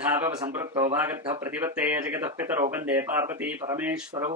వాగర్ధావ సంపృక్తో వాగర్ధ ప్రతిపత్తే జగతః పితరౌ వందే పార్వతీ పరమేశ్వరౌ.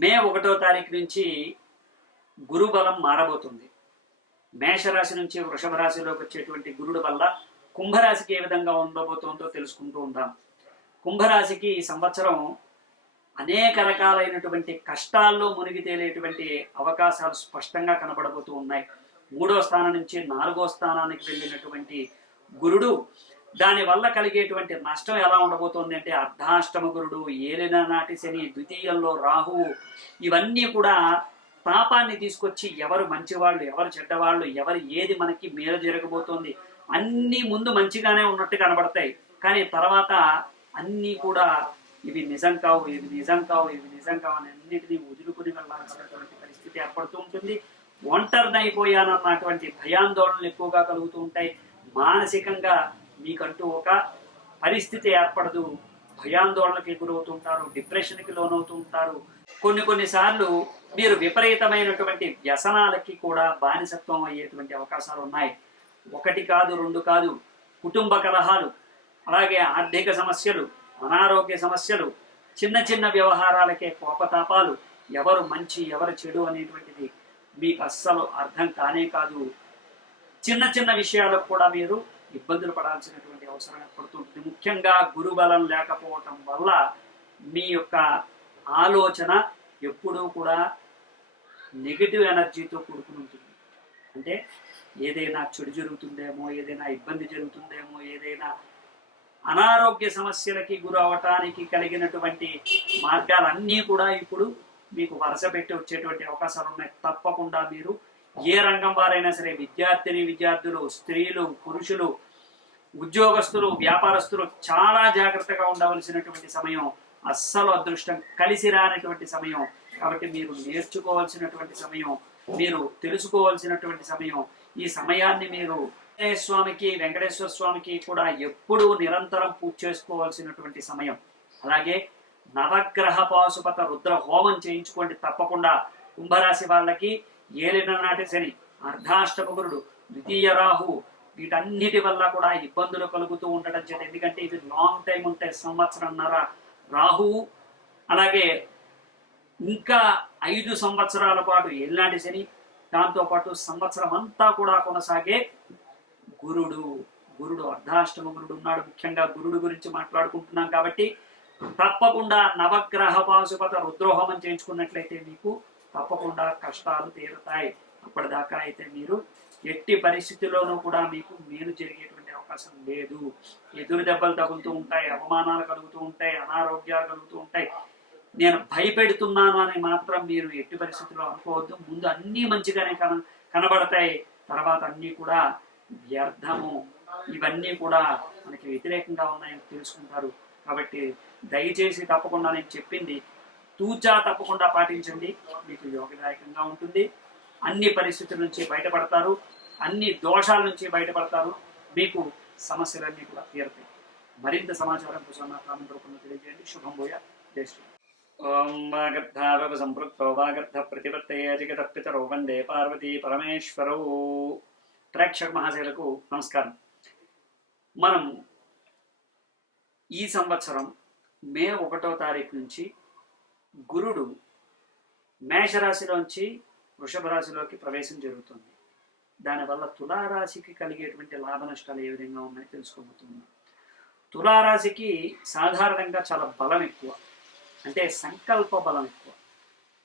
మే 1వ తారీఖు నుంచి గురుబలం మారబోతుంది. మేషరాశి నుంచి వృషభ రాశిలోకి వచ్చేటువంటి గురుడు వల్ల కుంభరాశికి ఏ విధంగా ఉండబోతుందో తెలుసుకుంటూ ఉంటాం. కుంభరాశికి ఈ సంవత్సరం అనేక రకాలైనటువంటి కష్టాల్లో మునిగి తేలేటువంటి అవకాశాలు స్పష్టంగా కనబడబోతూ ఉన్నాయి. 3వ స్థానం నుంచి 4వ స్థానానికి వెళ్ళినటువంటి గురుడు, దాని వల్ల కలిగేటువంటి నష్టం ఎలా ఉండబోతోంది అంటే అర్ధాష్టమ గురుడు, ఏలిన నాటి శని, ద్వితీయంలో రాహువు, ఇవన్నీ కూడా పాపాన్ని తీసుకొచ్చి ఎవరు మంచివాళ్ళు ఎవరు చెడ్డవాళ్ళు, ఎవరు ఏది మనకి మేలు జరగబోతోంది అన్నీ ముందు మంచిగానే ఉన్నట్టు కనబడతాయి. కానీ తర్వాత అన్నీ కూడా ఇవి నిజం కావు, ఇవి నిజం కావు, ఇవి నిజం కావు అని అన్నిటినీ వదులుకుని వెళ్ళాల్సినటువంటి పరిస్థితి ఏర్పడుతూ ఉంటుంది. ఒంటరినైపోయానన్నటువంటి భయాందోళనలు ఎక్కువగా కలుగుతూ ఉంటాయి. మానసికంగా మీకంటూ ఒక పరిస్థితి ఏర్పడదు, భయాందోళనకి గురవుతుంటారు, డిప్రెషన్కి లోనవుతూ ఉంటారు. కొన్నిసార్లు మీరు విపరీతమైనటువంటి వ్యసనాలకి కూడా బానిసత్వం అయ్యేటువంటి అవకాశాలు ఉన్నాయి. 1 కాదు 2 కాదు, కుటుంబ కలహాలు, అలాగే ఆర్థిక సమస్యలు, అనారోగ్య సమస్యలు, చిన్న చిన్న వ్యవహారాలకే కోపతాపాలు, ఎవరు మంచి ఎవరు చెడు అనేటువంటిది మీకు అస్సలు అర్థం కానే కాదు. చిన్న చిన్న విషయాలకు కూడా మీరు ఇబ్బందులు పడాల్సినటువంటి అవసరం ఏర్పడుతుంటుంది. ముఖ్యంగా గురుబలం లేకపోవటం వల్ల మీ యొక్క ఆలోచన ఎప్పుడూ కూడా నెగిటివ్ ఎనర్జీతో కూడుకుని ఉంటుంది. అంటే ఏదైనా చెడు జరుగుతుందేమో, ఏదైనా ఇబ్బంది జరుగుతుందేమో, ఏదైనా అనారోగ్య సమస్యలకి గురి అవటానికి కలిగినటువంటి మార్గాలన్నీ కూడా ఇప్పుడు మీకు వరుస పెట్టి వచ్చేటువంటి అవకాశాలు ఉన్నాయి. తప్పకుండా మీరు ఏ రంగం వారైనా సరే, విద్యార్థులు, స్త్రీలు, పురుషులు, ఉద్యోగస్తులు, వ్యాపారస్తులు చాలా జాగ్రత్తగా ఉండవలసినటువంటి సమయం. అస్సలు అదృష్టం కలిసి రానటువంటి సమయం. కాబట్టి మీరు నేర్చుకోవాల్సినటువంటి సమయం, మీరు తెలుసుకోవాల్సినటువంటి సమయం. ఈ సమయాన్ని మీరు స్వామికి, వెంకటేశ్వర స్వామికి కూడా ఎప్పుడూ నిరంతరం పూజ చేసుకోవాల్సినటువంటి సమయం. అలాగే నవగ్రహ పాశుపత రుద్ర హోమం చేయించుకోండి తప్పకుండా. కుంభరాశి వాళ్ళకి ఏలిన నాటి శని, అర్ధాష్టమ గురుడు, ద్వితీయ రాహు, వీటన్నిటి వల్ల కూడా ఇబ్బందులు కలుగుతూ ఉండడం చేత, ఎందుకంటే ఇది లాంగ్ టైం ఉంటాయి, 1.5 సంవత్సరాల రాహువు, అలాగే ఇంకా 5 సంవత్సరాల పాటు ఏలినాటి శని, దాంతోపాటు సంవత్సరం అంతా కూడా కొనసాగే గురుడు అర్ధాష్టమ గురుడు ఉన్నాడు. ముఖ్యంగా గురుడు గురించి మాట్లాడుకుంటున్నాం కాబట్టి తప్పకుండా నవగ్రహ పాశుపత రుద్రోహోమం చేయించుకున్నట్లయితే మీకు తప్పకుండా కష్టాలు తీరుతాయి. అప్పటిదాకా అయితే మీరు ఎట్టి పరిస్థితుల్లోనూ కూడా మీకు మేలు జరిగేటువంటి అవకాశం లేదు. ఎదురు దెబ్బలు తగులుతూ ఉంటాయి, అవమానాలు కలుగుతూ ఉంటాయి, అనారోగ్యాలు కలుగుతూ ఉంటాయి. నేను భయపెడుతున్నాను అని మాత్రం మీరు ఎట్టి పరిస్థితుల్లో అనుకోవద్దు. ముందు అన్నీ మంచిగానే కనబడతాయి, తర్వాత అన్నీ కూడా వ్యర్థము, ఇవన్నీ కూడా మనకి వ్యతిరేకంగా ఉన్నాయని తెలుసుకుంటారు. కాబట్టి దయచేసి తప్పకుండా నేను చెప్పింది తూచా తప్పకుండా పాటించండి, మీకు యోగదాయకంగా ఉంటుంది. అన్ని పరిస్థితుల నుంచి బయటపడతారు, అన్ని దోషాల నుంచి బయటపడతారు, మీకు సమస్యలన్నీ కూడా తీరుతాయి. మరింత సమాచారం కోసం నా కామెంట్ రూపంలో తెలియజేయండి. శుభం భూయా. జై శ్రీ. ఓం వాగర్ధావ సంపృక్తో వాగర్ధ ప్రతిపత్తయే జగతః పితరౌ వందే పార్వతీ పరమేశ్వరౌ. ప్రేక్షక మహాశయులకు నమస్కారం. మనం ఈ సంవత్సరం మే 1వ తారీఖు నుంచి గురుడు మేషరాశిలోంచి వృషభ రాశిలోకి ప్రవేశం జరుగుతుంది. దానివల్ల తులారాశికి కలిగేటువంటి లాభ నష్టాలు ఏ విధంగా ఉన్నాయో తెలుసుకోబోతున్నాం. తులారాశికి సాధారణంగా చాలా బలం ఎక్కువ, అంటే సంకల్ప బలం ఎక్కువ.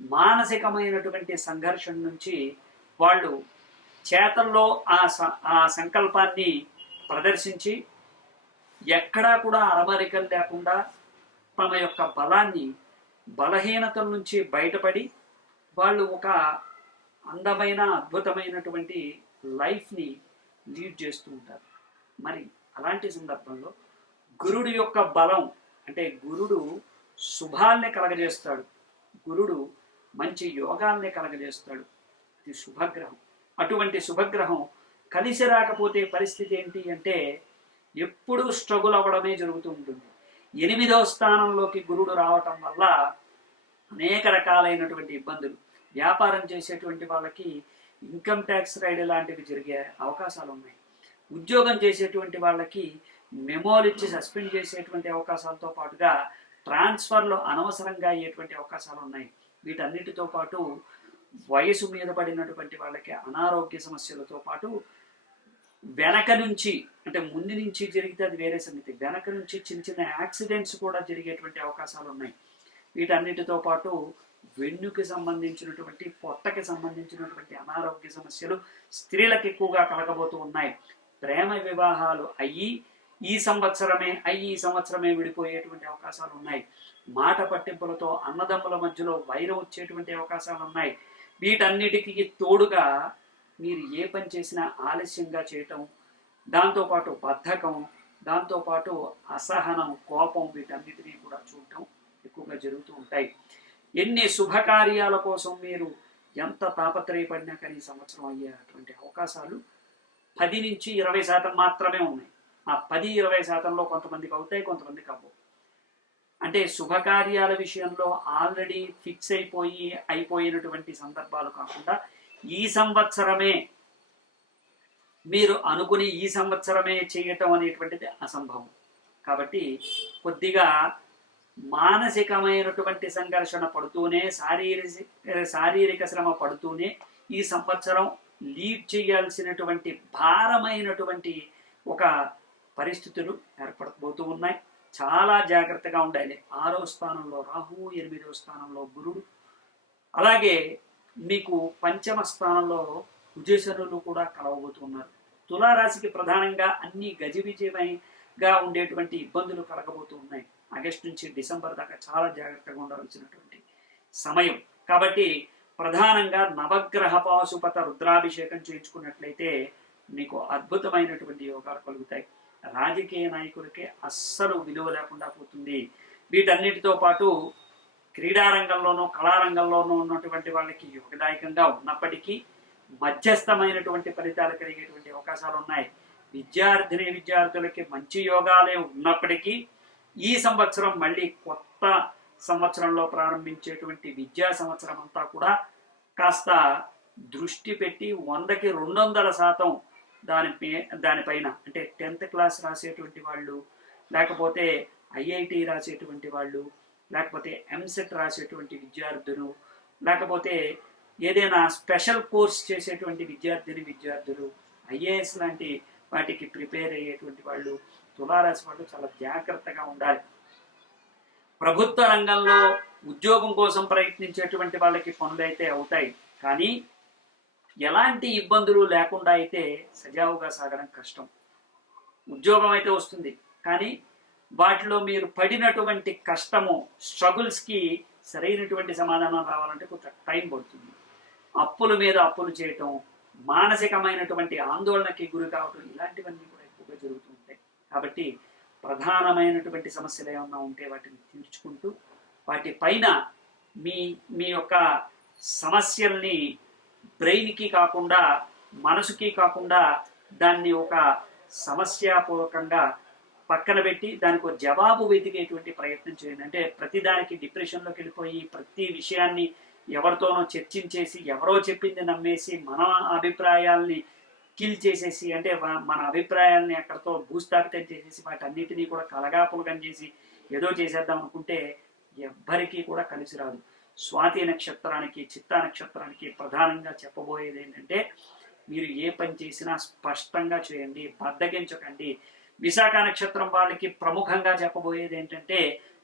మానసికమైనటువంటి సంఘర్షణ నుంచి వాళ్ళు చేతల్లో ఆ సంకల్పాన్ని ప్రదర్శించి ఎక్కడా కూడా అరమరికలు లేకుండా తమ యొక్క బలాన్ని, బలహీనతల నుంచి బయటపడి వాళ్ళు ఒక అందమైన అద్భుతమైనటువంటి లైఫ్ని లీడ్ చేస్తూ ఉంటారు. మరి అలాంటి సందర్భంలో గురుడు యొక్క బలం, అంటే గురుడు శుభాల్ని కలగజేస్తాడు, గురుడు మంచి యోగాల్ని కలగజేస్తాడు. ఇది శుభగ్రహం. అటువంటి శుభగ్రహం కలిసి రాకపోతే పరిస్థితి ఏంటి అంటే ఎప్పుడూ స్ట్రగుల్ అవ్వడమే జరుగుతూ ఉంటుంది. 8వ స్థానంలోకి గురుడు రావటం వల్ల అనేక రకాలైనటువంటి ఇబ్బందులు. వ్యాపారం చేసేటువంటి వాళ్ళకి ఇన్కమ్ ట్యాక్స్ రైడ్ లాంటివి జరిగే అవకాశాలు ఉన్నాయి. ఉద్యోగం చేసేటువంటి వాళ్ళకి మెమోలు ఇచ్చి సస్పెండ్ చేసేటువంటి అవకాశాలతో పాటుగా ట్రాన్స్ఫర్లు అనవసరంగా అయ్యేటువంటి అవకాశాలు ఉన్నాయి. వీటన్నిటితో పాటు వయసు మీద పడినటువంటి వాళ్ళకి అనారోగ్య సమస్యలతో పాటు వెనక నుంచి, అంటే ముందు నుంచి జరిగితే అది వేరే సంగతి, వెనక నుంచి చిన్న చిన్న యాక్సిడెంట్స్ కూడా జరిగేటువంటి అవకాశాలు ఉన్నాయి. వీటన్నిటితో పాటు వెన్నుకి సంబంధించినటువంటి, పొట్టకి సంబంధించినటువంటి అనారోగ్య సమస్యలు స్త్రీలకు ఎక్కువగా కలగబోతూ ఉన్నాయి. ప్రేమ వివాహాలు అయ్యి ఈ సంవత్సరమే విడిపోయేటువంటి అవకాశాలు ఉన్నాయి. మాట పట్టింపులతో అన్నదమ్ముల మధ్యలో వైరం వచ్చేటువంటి అవకాశాలు ఉన్నాయి. వీటన్నిటికీ తోడుగా మీరు ఏ పని చేసినా ఆలస్యంగా చేయటం, దాంతోపాటు బద్ధకం, దాంతోపాటు అసహనం, కోపం, వీటన్నిటినీ కూడా చూడటం ఎక్కువగా జరుగుతూ ఉంటాయి. ఎన్ని శుభకార్యాల కోసం మీరు ఎంత తాపత్రయపడినా కానీ ఈ సంవత్సరం అయ్యేటువంటి అవకాశాలు 10 నుంచి 20% మాత్రమే ఉన్నాయి. ఆ 10-20%లో కొంతమందికి అవుతాయి, కొంతమందికి అవ్వవు. అంటే శుభకార్యాల విషయంలో ఆల్రెడీ ఫిక్స్ అయిపోయినటువంటి సందర్భాలు కాకుండా ఈ సంవత్సరమే మీరు అనుకుని ఈ సంవత్సరమే చేయటం అనేటువంటిది అసంభవం. కాబట్టి కొద్దిగా మానసికమైనటువంటి సంఘర్షణ పడుతూనే, శారీరక శ్రమ పడుతూనే ఈ సంవత్సరం లీడ్ చేయాల్సినటువంటి భారమైనటువంటి ఒక పరిస్థితులు ఏర్పడబోతూ ఉన్నాయి. చాలా జాగ్రత్తగా ఉండాలి. 6వ స్థానంలో రాహువు, 8వ స్థానంలో గురుడు, అలాగే మీకు 5వ స్థానంలో కుజశనులు కూడా కలవబోతున్నారు. తులారాశికి ప్రధానంగా అన్ని గజిబిజిగా ఉండేటువంటి ఇబ్బందులు కలగబోతూ ఉన్నాయి. ఆగస్టు నుంచి డిసెంబర్ దాకా చాలా జాగ్రత్తగా ఉండవలసినటువంటి సమయం. కాబట్టి ప్రధానంగా నవగ్రహ పాశుపత రుద్రాభిషేకం చేయించుకున్నట్లయితే మీకు అద్భుతమైనటువంటి యోగాలు కలుగుతాయి. రాజకీయ నాయకులకే అస్సలు విలువ లేకుండా పోతుంది. వీటన్నిటితో పాటు క్రీడారంగంలోనూ కళారంగంలోనూ ఉన్నటువంటి వాళ్ళకి యోగదాయకంగా ఉన్నప్పటికీ మధ్యస్థమైనటువంటి ఫలితాలు కలిగేటువంటి అవకాశాలు ఉన్నాయి. విద్యార్థులకి మంచి యోగాలే ఉన్నప్పటికీ ఈ సంవత్సరం మళ్ళీ కొత్త సంవత్సరంలో ప్రారంభించేటువంటి విద్యా సంవత్సరం అంతా కూడా కాస్త దృష్టి పెట్టి 100కి 200% దానిపైన, అంటే 10th క్లాస్ రాసేటువంటి వాళ్ళు, లేకపోతే IIT రాసేటువంటి వాళ్ళు, లేకపోతే ఎంసెట్ రాసేటువంటి విద్యార్థులు, లేకపోతే ఏదైనా స్పెషల్ కోర్స్ చేసేటువంటి విద్యార్థులు, IAS లాంటి వాటికి ప్రిపేర్ అయ్యేటువంటి వాళ్ళు, తులారాశి వాళ్ళు చాలా జాగ్రత్తగా ఉండాలి. ప్రభుత్వ రంగంలో ఉద్యోగం కోసం ప్రయత్నించేటువంటి వాళ్ళకి పనులు అయితే అవుతాయి, కానీ ఎలాంటి ఇబ్బందులు లేకుండా అయితే సజావుగా సాగడం కష్టం. ఉద్యోగం అయితే వస్తుంది, కానీ వాటిలో మీరు పడినటువంటి కష్టము, స్ట్రగుల్స్కి సరైనటువంటి సమాధానం రావాలంటే కొంచెం టైం పడుతుంది. అప్పుల మీద అప్పులు చేయటం, మానసికమైనటువంటి ఆందోళనకి గురి కావటం, ఇలాంటివన్నీ కూడా ఎక్కువగా జరుగుతూ ఉంటాయి. కాబట్టి ప్రధానమైనటువంటి సమస్యలు ఏమన్నా ఉంటే వాటిని తీర్చుకుంటూ వాటిపైన మీ యొక్క సమస్యల్ని బ్రెయిన్కి కాకుండా, మనసుకి కాకుండా దాన్ని ఒక సమస్యాపూర్వకంగా పక్కన పెట్టి దానికి ఒక జవాబు వెతికేటువంటి ప్రయత్నం చేయండి. అంటే ప్రతిదానికి డిప్రెషన్లోకి వెళ్ళిపోయి ప్రతి విషయాన్ని ఎవరితోనో చర్చించేసి, ఎవరో చెప్పింది నమ్మేసి, మన అభిప్రాయాల్ని కిల్ చేసేసి, అంటే మన అభిప్రాయాల్ని అక్కడితో భూస్థాపితం చేసేసి వాటన్నిటినీ కూడా కలగాపులగం చేసి ఏదో చేసేద్దాం అనుకుంటే ఎవ్వరికీ కూడా కలిసి రాదు. స్వాతి నక్షత్రానికి, చిత్తా నక్షత్రానికి ప్రధానంగా చెప్పబోయేది ఏంటంటే, మీరు ఏ పని చేసినా స్పష్టంగా చేయండి, బద్దగించకండి. విశాఖ నక్షత్రం వాళ్ళకి ప్రముఖంగా చెప్పబోయేది ఏంటంటే,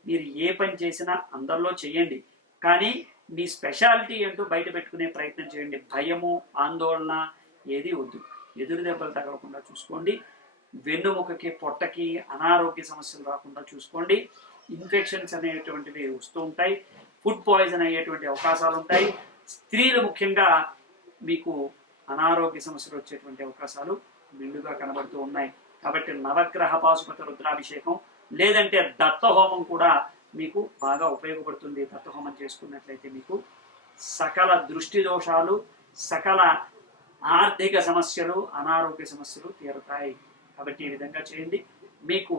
మీరు ఏ పని చేసినా అందరిలో చేయండి, కానీ మీ స్పెషాలిటీ ఏంటో బయట పెట్టుకునే ప్రయత్నం చేయండి. భయము, ఆందోళన ఏది వద్దు. ఎదురు దెబ్బలు తగలకుండా చూసుకోండి. వెన్నుముకకి, పొట్టకి అనారోగ్య సమస్యలు రాకుండా చూసుకోండి. ఇన్ఫెక్షన్స్ అనేటువంటివి వస్తూ ఉంటాయి. ఫుడ్ పాయిజన్ అయ్యేటువంటి అవకాశాలు ఉంటాయి. స్త్రీలు ముఖ్యంగా మీకు అనారోగ్య సమస్యలు వచ్చేటువంటి అవకాశాలు మెండుగా కనబడుతూ ఉన్నాయి. కాబట్టి నవగ్రహ పాశుపత రుద్రాభిషేకం లేదంటే దత్తహోమం కూడా మీకు బాగా ఉపయోగపడుతుంది. దత్తహోమం చేసుకున్నట్లయితే మీకు సకల దృష్టి దోషాలు, సకల ఆర్థిక సమస్యలు, అనారోగ్య సమస్యలు తీరుతాయి. కాబట్టి ఈ విధంగా చేయండి, మీకు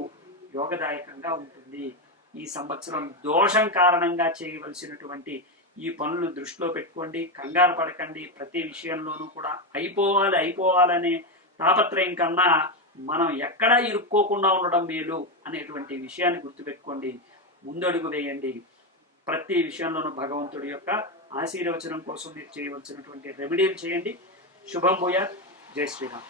యోగదాయకంగా ఉంటుంది. ఈ సంవత్సరం దోషం కారణంగా చేయవలసినటువంటి ఈ పనులు దృష్టిలో పెట్టుకోండి. కంగారు పడకండి. ప్రతి విషయంలోనూ కూడా అయిపోవాలనే తాపత్రయం కన్నా మనం ఎక్కడా ఇరుక్కోకుండా ఉండడం మేలు అనేటువంటి విషయాన్ని గుర్తుపెట్టుకోండి. ముందడుగు వేయండి. ప్రతి విషయంలోనూ భగవంతుడి యొక్క ఆశీర్వచనం కోసం మీరు చేయవలసినటువంటి రెమెడీలు చేయండి. శుభం భూయాత్. జై శ్రీరామ్.